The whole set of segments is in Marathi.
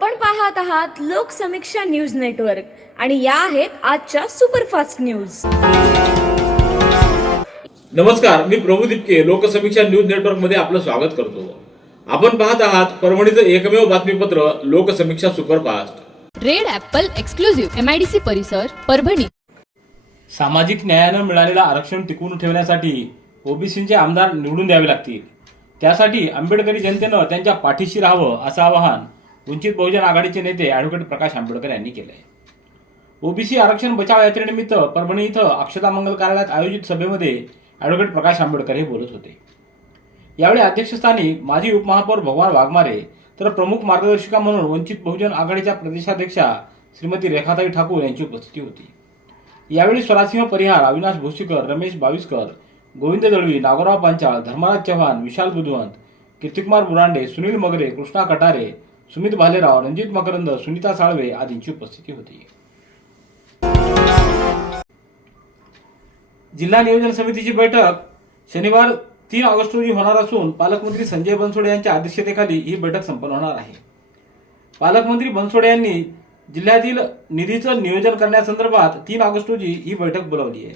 आपण पाहत आहात लोकसमीक्षा न्यूज नेटवर्क आणि या आहेत आजच्या सुपरफास्ट न्यूज. नमस्कार मी प्रभू दिपके लोकसमीक्षा न्यूज नेटवर्कमध्ये आपलं स्वागत करतो. आपण पाहत आहात परभणीचं एकमेव बातमीपत्र Loksamiksha superfast. Red Apple exclusive MIDC परिसर परभणी. सामाजिक न्यायानं मिळालेलं आरक्षण टिकवून ठेवण्यासाठी ओबीसीचे आमदार निवडून द्यावे लागतील. त्यासाठी आंबेडकरी जनतेनं त्यांच्या पाठीशी राहावं असं आवाहन वंचित बहुजन आघाडीचे नेते ॲडव्होकेट प्रकाश आंबेडकर यांनी केलं आहे ओबीसी आरक्षण बचाव यात्रेनिमित्त परभणी इथं अक्षता मंगल कार्यालयात आयोजित सभेमध्ये ॲडव्होकेट प्रकाश आंबेडकर हे बोलत होते. यावेळी अध्यक्षस्थानी माजी उपमहापौर भगवान वाघमारे तर प्रमुख मार्गदर्शिका म्हणून वंचित बहुजन आघाडीच्या प्रदेशाध्यक्षा श्रीमती रेखाताई ठाकूर यांची उपस्थिती होती. यावेळी स्वरासिंह परिहार अविनाश भोसीकर रमेश बाविस्कर गोविंद दळवी नागोराव पांचाळ धर्मराज चव्हाण विशाल बुधवंत कीर्तिकुमार बुरांडे सुनील मगरे कृष्णा कटारे सुमित भालेराव रणजित मकरंद सुनीता साळवे आदींची उपस्थिती होती. जिल्हा नियोजन समितीची बैठक शनिवार तीन ऑगस्ट रोजी होणार असून पालकमंत्री संजय बनसोडे यांच्या अध्यक्षतेखाली ही बैठक संपन्न होणार आहे. पालकमंत्री बनसोडे यांनी जिल्ह्यातील निधीचं नियोजन करण्यासंदर्भात तीन ऑगस्ट रोजी ही बैठक बोलावली आहे.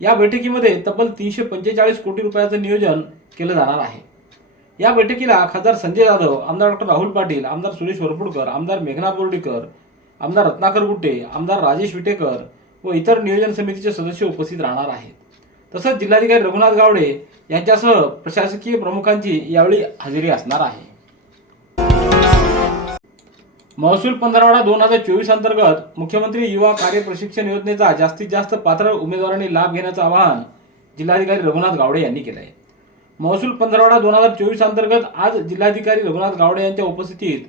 या बैठकीमध्ये तब्बल तीनशे पंचेचाळीस कोटी रुपयाचं नियोजन केलं जाणार आहे. या बैठकीला खासदार संजय जाधव आमदार डॉक्टर राहुल पाटील आमदार सुरेश वरपुडकर आमदार मेघना बोर्डीकर आमदार रत्नाकर गुट्टे आमदार राजेश विटेकर व इतर नियोजन समितीचे सदस्य उपस्थित राहणार आहेत. तसंच जिल्हाधिकारी रघुनाथ गावडे यांच्यासह प्रशासकीय प्रमुखांची यावेळी हजेरी असणार आहे. महसूल पंधरवडा दोन हजार चोवीस अंतर्गत मुख्यमंत्री युवा कार्य प्रशिक्षण योजनेचा जास्तीत जास्त पात्र उमेदवारांनी लाभ घेण्याचं आवाहन जिल्हाधिकारी रघुनाथ गावडे यांनी केलं आहे महसूल पंधरवडा दोन हजार चोवीस अंतर्गत आज जिल्हाधिकारी रघुनाथ गावडे यांच्या उपस्थितीत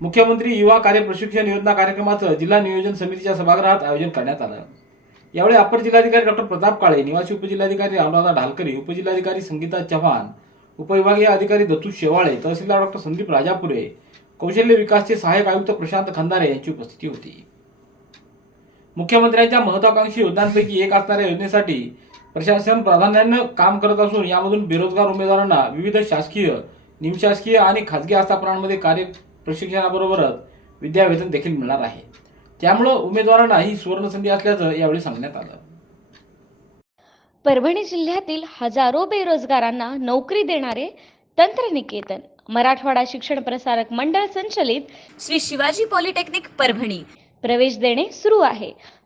मुख्यमंत्री युवा कार्य प्रशिक्षण योजना कार्यक्रमाचं जिल्हा नियोजन समितीच्या सभागृहात आयोजन करण्यात आलं. यावेळी अपर जिल्हाधिकारी डॉक्टर प्रताप काळे निवासी उपजिल्हाधिकारी रामदादा ढालकरी उपजिल्हाधिकारी संगीता चव्हाण उपविभागीय अधिकारी दत्तू शेवाळे तहसीलदार डॉक्टर संदीप राजापुरे कौशल्य विकासचे सहाय्यक आयुक्त प्रशांत खंदारे यांची उपस्थिती होती. मुख्यमंत्र्यांच्या महत्वाकांक्षी योजनांपैकी एक असणाऱ्या योजनेसाठी प्रशासन प्राधान्यानं काम करत असून यामधून बेरोजगार उमेदवारांना विविध शासकीय निमशासकीय आणि खाजगी आस्थापनांमध्ये कार्य प्रशिक्षणाबरोबरच विद्यावेतन देखील मिळणार आहे. त्यामुळं उमेदवारांना ही सुवर्णसंधी असल्याचं यावेळी सांगण्यात आलं. परभणी जिल्ह्यातील हजारो बेरोजगारांना नोकरी देणारे तंत्रनिकेतन मराठवाडा शिक्षण प्रसारक मंडळ संचलित श्री शिवाजी पॉलिटेक्निक परभणी. प्रवेश देणे सुरू आहे.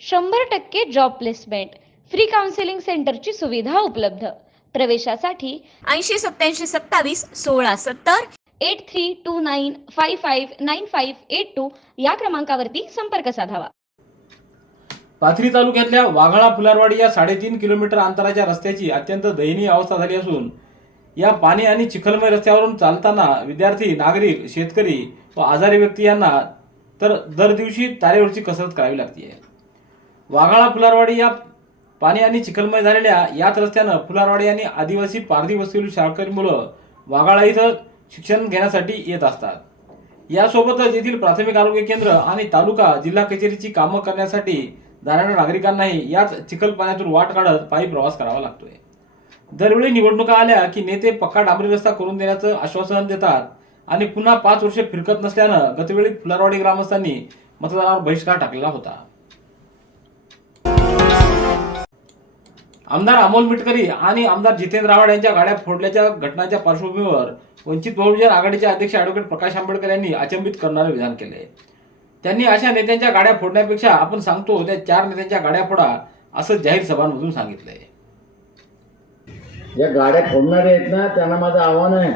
शंभर टक्के जॉब प्लेसमेंट फ्री काउन्सिलिंग सेंटरची सुविधा उपलब्ध. प्रवेशासाठी ऐंशी सत्याऐंशी सत्तावीस सोळा सत्तर eight three two nine five five nine five eight two या क्रमांकावरती संपर्क साधावा. पाथरी तालुक्यातल्या वाघाळा फुलारवाडी या साडेतीन किलोमीटर अंतराच्या रस्त्याची अत्यंत दयनीय अवस्था झाली असून या पाणी आणि चिखलमय रस्त्यावरून चालताना विद्यार्थी नागरिक शेतकरी व आजारी व्यक्ती यांना तर दर दिवशी तारेवरची कसरत करावी लागते वाघाळा फुलारवाडी या पाणी आणि चिखलमय झालेल्या याच रस्त्यानं फुलारवाडी आणि आदिवासी पारधी वस्तीतील शाळकरी मुलं वाघाळा इथं शिक्षण घेण्यासाठी येत असतात. यासोबतच येथील प्राथमिक आरोग्य केंद्र आणि तालुका जिल्हा कचेरीची कामं करण्यासाठी जाणाऱ्या नागरिकांनाही याच चिखल पाण्यातून वाट काढत पायी प्रवास करावा लागतोय. दरवेळी निवडणुका आल्या की नेते पक्का डांबरी रस्ता करून देण्याचं आश्वासन देतात आणि पुन्हा पाच वर्षे फिरकत नसल्यानं गतवेळी फुलारवाडी ग्रामस्थांनी मतदानावर बहिष्कार टाकलेला होता. आमदार अमोल मिटकरी आणि आमदार जितेंद्र आव्हाड यांच्या गाड्या फोडल्याच्या घटनाच्या पार्श्वभूमीवर वंचित बहुजन आघाडीचे अध्यक्ष अॅडव्होकेट प्रकाश आंबेडकर यांनी अचंबित करणारे विधान केले. त्यांनी अशा नेत्यांच्या गाड्या फोडण्यापेक्षा आपण सांगतो त्या चार नेत्यांच्या गाड्या फोडा असं जाहीर सभांमधून सांगितलंय. या गाड्या फोडणारे आहेत ना त्यांना माझं आव्हान आहे.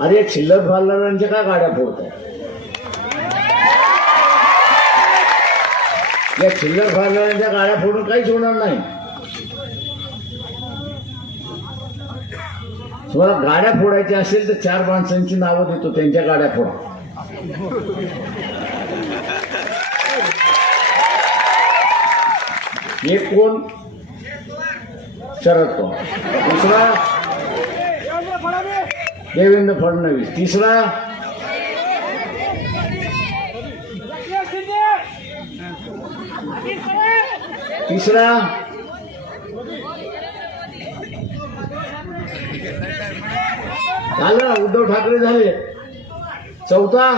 अरे शिल्लक फालणाऱ्यांच्या का गाड्या फोडताय? या शिल्लक फालणाऱ्यांच्या गाड्या फोडून काहीच होणार नाही. तुम्हाला गाड्या फोडायच्या असेल तर चार माणसांची नावं देतो त्यांच्या गाड्या फोडा. एक कोण? शरद पवार. दुसरा? देवेंद्र फडणवीस. तिसरा? तिसरा. झालं उद्धव ठाकरे झाले. चौथा.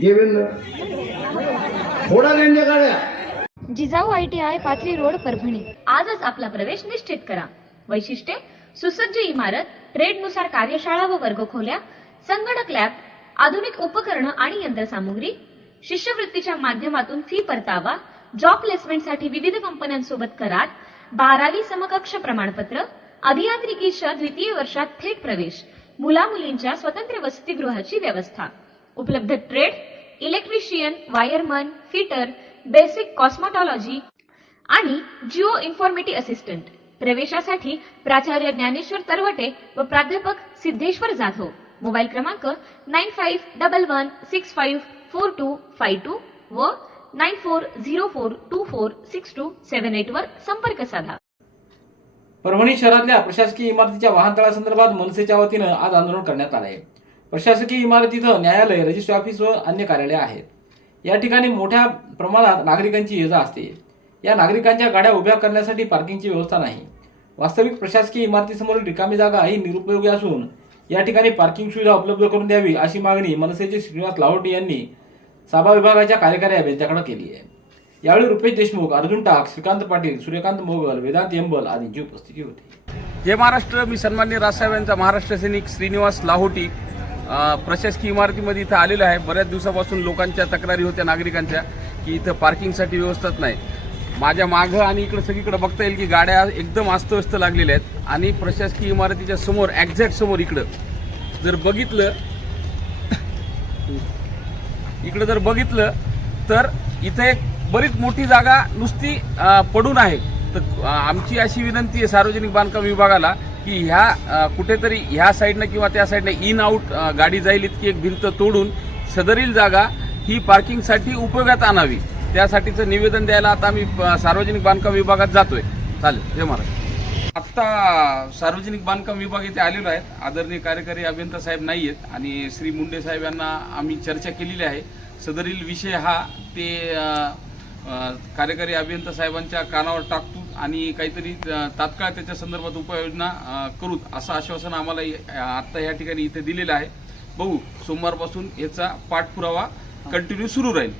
देवेंद्र. थोडा त्यांच्या काढ्या Jijau I T I Pathri road Parbhani. आजच आपला प्रवेश निश्चित करा. वैशिष्ट्ये सुसज्ज इमारत ट्रेडनुसार कार्यशाळा व वर्गखोल्या संगणक लॅब आधुनिक उपकरणं आणि यंत्रसामुग्री शिष्यवृत्तीच्या माध्यमातून फी परतावा जॉब प्लेसमेंटसाठी विविध कंपन्यांसोबत करार बारावी समकक्ष प्रमाणपत्र अभियांत्रिकीच्या द्वितीय वर्षात थेट प्रवेश मुला मुलींच्या स्वतंत्र वसतिगृहाची व्यवस्था उपलब्ध trade electrician wireman fitter basic cosmetology आणि जिओ इन्फॉर्मेटी असिस्टंट. प्रवेशासाठी प्राचार्य ज्ञानेश्वर तरवटे व प्राध्यापक सिद्धेश्वर जाधव. मोबाईल क्रमांक nine five double one six five four two five two व nine four zero four two four six two seven eight वर संपर्क साधा. परभणी शहरातल्या प्रशासकीय इमारतीच्या वाहनतळासंदर्भात मनसेच्या वतीनं आज आंदोलन करण्यात आलं आहे प्रशासकीय इमारतीचं न्यायालय रजिस्ट्री ऑफिस व अन्य कार्यालय आहेत. या ठिकाणी मोठ्या प्रमाणात नागरिकांची ये जा असते. या नागरिकांच्या गाड्या उभ्या करण्यासाठी पार्किंगची व्यवस्था नाही. वास्तविक प्रशासकीय इमारतीसमोरील रिकामी जागा ही निरुपयोगी असून या ठिकाणी पार्किंग सुविधा उपलब्ध करून द्यावी अशी मागणी मनसेचे श्रीनिवास लाहोटी यांनी सभा विभागाच्या कार्यकारी अभियंत्याकडे केली आहे. यावेळी रुपेश देशमुख अर्जुन टाक श्रीकांत पाटील सूर्यकांत मोगल वेदांत यंबल आदींची उपस्थिती होती. जय महाराष्ट्र मी सन्मान्य राजसाहेब यांचा महाराष्ट्र सैनिक श्रीनिवास लाहोटी प्रशासकीय इमारतीमध्ये इथं आलेलो आहे. बऱ्याच दिवसापासून लोकांच्या तक्रारी होत्या नागरिकांच्या की इथं पार्किंगसाठी व्यवस्थाच नाही. माझ्या मागं आणि इकडं सगळीकडे बघता येईल की गाड्या एकदम अस्तव्यस्त लागलेल्या आहेत. आणि प्रशासकीय इमारतीच्या समोर एक्झॅक्ट समोर इकडं जर बघितलं इकडं जर बघितलं तर इथे एक बरीच मोठी जागा नुसती पडून आहे. तर आमची अशी विनंती आहे सार्वजनिक बांधकाम विभागाला की ह्या कुठेतरी ह्या साईडनं किंवा त्या साईडनं इन आऊट गाडी जाईल इतकी एक भिंत तोडून सदरील जागा ही पार्किंगसाठी उपयोगात आणावी. त्यासाठीचं निवेदन द्यायला आता आम्ही सार्वजनिक बांधकाम विभागात जातोय. चालेल जय महाराज. आत्ता सार्वजनिक बांधकाम विभाग इथे आलेलो आहेत. आदरणीय कार्यकारी अभियंता साहेब नाही आहेत आणि श्री मुंडे साहेब यांना आम्ही चर्चा केलेली आहे. सदरील विषय हा ते कार्यकारी अभियंता साहेबांच्या कानावर टाकतो आणि काहीतरी तात्काळ त्याच्या संदर्भात उपाययोजना करूत करू असं आश्वासन आम्हाला आत्ता या ठिकाणी इथे दिलेलं आहे. बघू सोमवारपासून याचा पाठपुरावा कंटिन्यू सुरू राहील.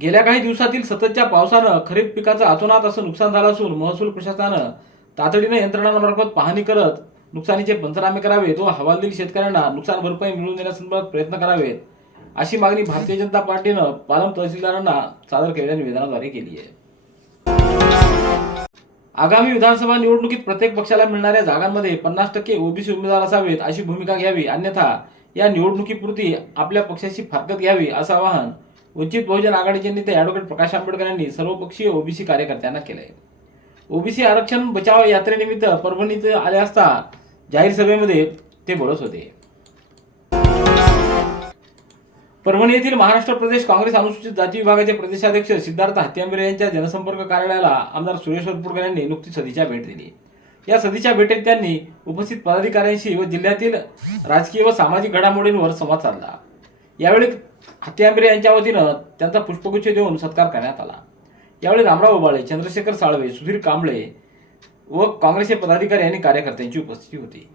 गेल्या काही दिवसातील सततच्या पावसानं खरीप पिकाचं अतोनात असं नुकसान झालं असून महसूल प्रशासनानं तातडीनं यंत्रणांमार्फत पाहणी करत नुकसानीचे पंचनामे करावेत व हवालदिल शेतकऱ्यांना नुकसान भरपाई मिळवून देण्यासंदर्भात प्रयत्न करावेत अशी मागणी भारतीय जनता पार्टीनं पालम तहसीलदारांना सादर केलेल्या निवेदनाद्वारे केली आहे. आगामी विधानसभा निवडणुकीत प्रत्येक पक्षाला मिळणाऱ्या जागांमध्ये पन्नास टक्के ओबीसी उमेदवार असावेत अशी भूमिका घ्यावी अन्यथा या निवडणुकीपुरती आपल्या पक्षाची फारकत घ्यावी असं आवाहन वंचित बहुजन आघाडीचे नेते अॅडव्होकेट प्रकाश आंबेडकर यांनी सर्वपक्षीय ओबीसी कार्यकर्त्यांना केलंय. ओबीसी आरक्षण बचाव यात्रेनिमित्त परभणीत आले असता जाहीर सभेमध्ये ते बोलत होते. परभणी येथील महाराष्ट्र प्रदेश काँग्रेस अनुसूचित जाती विभागाचे प्रदेशाध्यक्ष सिद्धार्थ हत्यांबरे यांच्या जनसंपर्क कार्यालयाला आमदार सुरेश वरपुडकर यांनी नुकतीच सदीच्या भेट दिली. या सदीच्या भेटीत त्यांनी उपस्थित पदाधिकाऱ्यांशी व जिल्ह्यातील राजकीय व सामाजिक घडामोडींवर संवाद साधला. यावेळी हत्यांबरे यांच्या वतीनं त्यांचा पुष्पगुच्छ देऊन सत्कार करण्यात आला. यावेळी रामराव उबाळे चंद्रशेखर साळवे सुधीर कांबळे व काँग्रेसचे पदाधिकारी आणि कार्यकर्त्यांची उपस्थिती होती.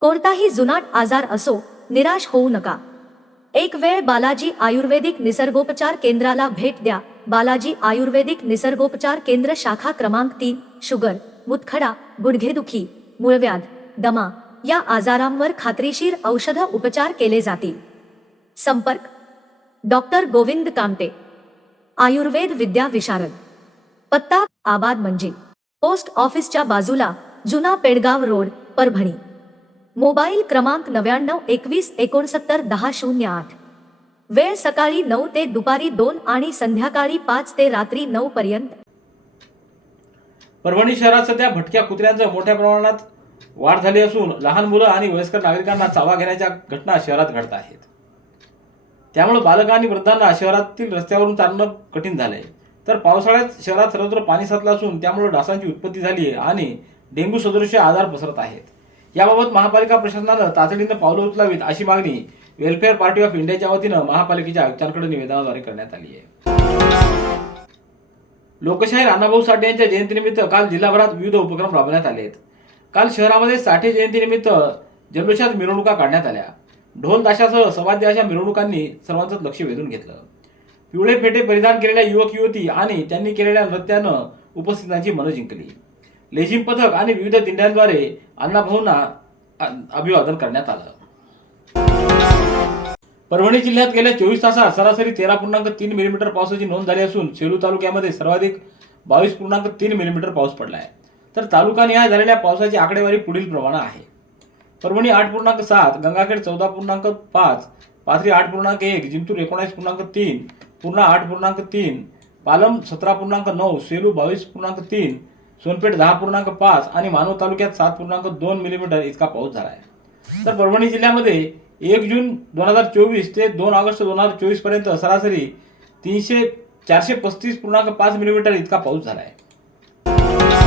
कोणताही जुनाट आजार असो निराश होऊ नका. एक वेळ बालाजी आयुर्वेदिक निसर्गोपचार केंद्राला भेट द्या. बालाजी आयुर्वेदिक निसर्गोपचार केंद्र शाखा क्रमांक तीन शुगर मुतखडा गुडघेदुखी मूळव्याध दमा या आजारांवर खात्रीशीर औषध उपचार केले जातील. संपर्क. डॉक्टर गोविंद कामटे आयुर्वेद विद्या विशारद. पत्ता आबाद मंजिल. पोस्ट ऑफिसच्या बाजूला जुना पेडगाव रोड परभणी. मोबाईल क्रमांक नव्याण्णव एकवीस एकोणसत्तर दहा शून्य आठ. वेळ सकाळी नऊ ते दुपारी दोन आणि संध्याकाळी पाच ते रात्री नऊ पर्यंत. परभणी शहरात सध्या भटक्या कुत्र्यांचं मोठ्या प्रमाणात वाढ झाली असून लहान मुलं आणि वयस्कर नागरिकांना चावा घेण्याच्या घटना शहरात घडत आहेत. त्यामुळे बालक आणि वृद्धांना शहरातील रस्त्यावरून चालणं कठीण झालंय. तर पावसाळ्यात शहरात सर्वत्र पाणी साचलं असून त्यामुळे डासांची उत्पत्ती झाली आहे आणि डेंग्यू सदृश आजार पसरत आहेत. याबाबत महापालिका प्रशासनानं तातडीनं पावलं उचलावीत अशी मागणी वेलफेअर पार्टी ऑफ इंडियाच्या वतीनं महापालिकेच्या आयुक्तांकडे निवेदनाद्वारे करण्यात आली आहे. लोकशाहीर अण्णाभाऊ साठे यांच्या जयंतीनिमित्त काल जिल्हाभरात विविध उपक्रम राबवण्यात आले आहेत. काल शहरामध्ये साठे जयंतीनिमित्त जल्लोषात मिरवणुका काढण्यात आल्या. ढोल ताशासह सवाद्य अशा मिरवणुकांनी सर्वांचंच लक्ष वेधून घेतलं. पिवळे फेटे परिधान केलेल्या युवक युवती आणि त्यांनी केलेल्या नृत्यानं उपस्थितांची मनं जिंकली. लेझिम पथक आणि विविध दिंड्यांद्वारे अण्णाभाऊंना अभिवादन करण्यात आलं. परभणी जिल्ह्यात गेल्या चोवीस तासात सरासरी तेरा पूर्णांक तीन मिलीमीटर पावसाची नोंद झाली असून सेलू तालुक्यामध्ये सर्वाधिक बावीस पूर्णांक तीन मिलीमीटर पाऊस पडला आहे तर तालुकानिहाय झालेल्या पावसाची आकडेवारी पुढील प्रमाणे आहे. परभणी आठ पूर्णांक सात गंगाखेड चौदा पूर्णांक पाच पाथरी आठ पूर्णांक एक जिंतूर एकोणीस पूर्णांक तीन पूर्णा आठ पूर्णांक तीन पालम सतरा पूर्णांक नऊ सेलू बावीस पूर्णांक तीन सोनपेठ दहा पूर्णांक पाच आणि मानव तालुक्यात सात पूर्णांक दोन मिलीमीटर इतका पाऊस झाला आहे. तर परभणी जिल्ह्यामध्ये एक जून दोन हजार चोवीस ते दोन ऑगस्ट दोन हजार चोवीसपर्यंत सरासरी तीनशे चारशे पस्तीस पूर्णांक पाच मिलीमीटर इतका पाऊस झाला आहे.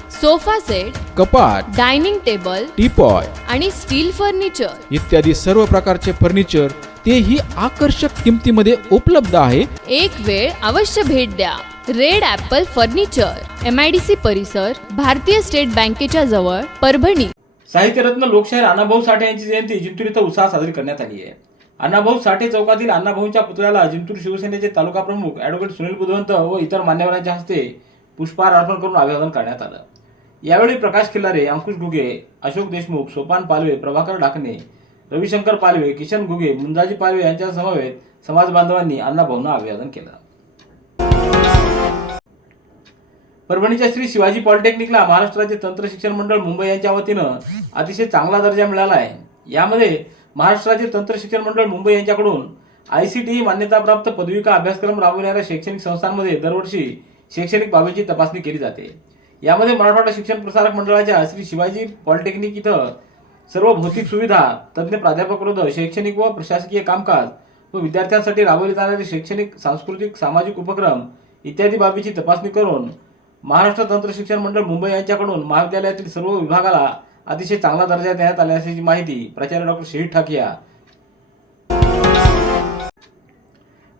sofa set कपाट डायनिंग टेबल टीपॉय आणि स्टील फर्निचर. इत्यादी सर्व प्रकारचे फर्निचर तेही आकर्षक किमतीमध्ये उपलब्ध आहे. एक वेळ अवश्य भेट द्या. Red Apple furniture M I D C परिसर भारतीय स्टेट बँकेच्या जवळ परभणी. साहित्यरत्न लोकशाहीर अण्णाभाऊ साठे यांची जयंती जिंतूर इथं उत्साहात साजरी करण्यात आली आहे. अण्णाभाऊ साठे चौकातील अण्णाभाऊंच्या पुतळ्याला जिंतूर शिवसेनेचे तालुका प्रमुख ॲडव्होकेट सुनील बुधवंत व इतर मान्यवरांच्या हस्ते पुष्पहार अर्पण करून अभिवादन करण्यात आलं. यावेळी प्रकाश खिल्लारे अंकुश घुगे अशोक देशमुख सोपान पालवे प्रभाकर डाकणे रविशंकर पालवे किशन घुगे मुंजाजी पालवे यांच्या समवेत समाज बांधवांनी अण्णाभाऊंना अभिवादन केलं. परभणीच्या श्री शिवाजी पॉलिटेक्निकला महाराष्ट्र राज्य तंत्र शिक्षण मंडळ मुंबई यांच्या वतीनं अतिशय चांगला दर्जा मिळाला आहे यामध्ये महाराष्ट्र राज्य तंत्र शिक्षण मंडळ मुंबई यांच्याकडून आयसीटीई मान्यताप्राप्त पदविका अभ्यासक्रम राबवणाऱ्या शैक्षणिक संस्थांमध्ये दरवर्षी शैक्षणिक बाबींची तपासणी केली जाते. यामध्ये मराठवाडा शिक्षण प्रसारक मंडळाच्या श्री शिवाजी पॉलिटेक्निक इथं सर्व भौतिक सुविधा तज्ज्ञ प्राध्यापक वृद्ध शैक्षणिक व प्रशासकीय कामकाज व विद्यार्थ्यांसाठी राबवले जाणारे शैक्षणिक सांस्कृतिक सामाजिक उपक्रम इत्यादी बाबीची तपासणी करून महाराष्ट्र तंत्र शिक्षण मंडळ मुंबई यांच्याकडून महाविद्यालयातील सर्व विभागाला अतिशय चांगला दर्जा देण्यात आला असल्याची माहिती प्राचार्य डॉक्टर शहीद ठाकिया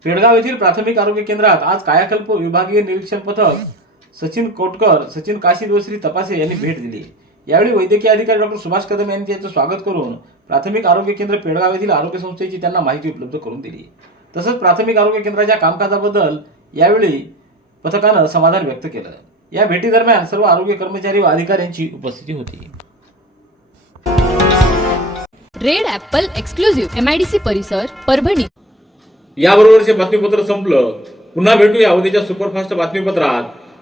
पेडगाव येथील प्राथमिक आरोग्य केंद्रात आज कायाकल्प विभागीय निरीक्षण पथक सचिन कोटकर सचिन काशीद व श्री तपासे यांनी भेट दिली. यावेळी वैद्यकीय अधिकारी डॉक्टर सुभाष कदम यांनी त्यांचं स्वागत करून प्राथमिक आरोग्य केंद्र पेडगाव येथील आरोग्य संस्थेची त्यांना माहिती उपलब्ध करून दिली. तसंच प्राथमिक आरोग्य केंद्राच्या कामकाजाबद्दल यावेळी पथकानं समाधान व्यक्त केलं. या भेटीदरम्यान सर्व आरोग्य कर्मचारी व अधिकाऱ्यांची उपस्थिती होती. Red Apple exclusive M I D C परिसर परभणी. याबरोबरचे बातमीपत्र संपलं. पुन्हा भेटूया उद्याच्या सुपरफास्ट बातमीपत्रात.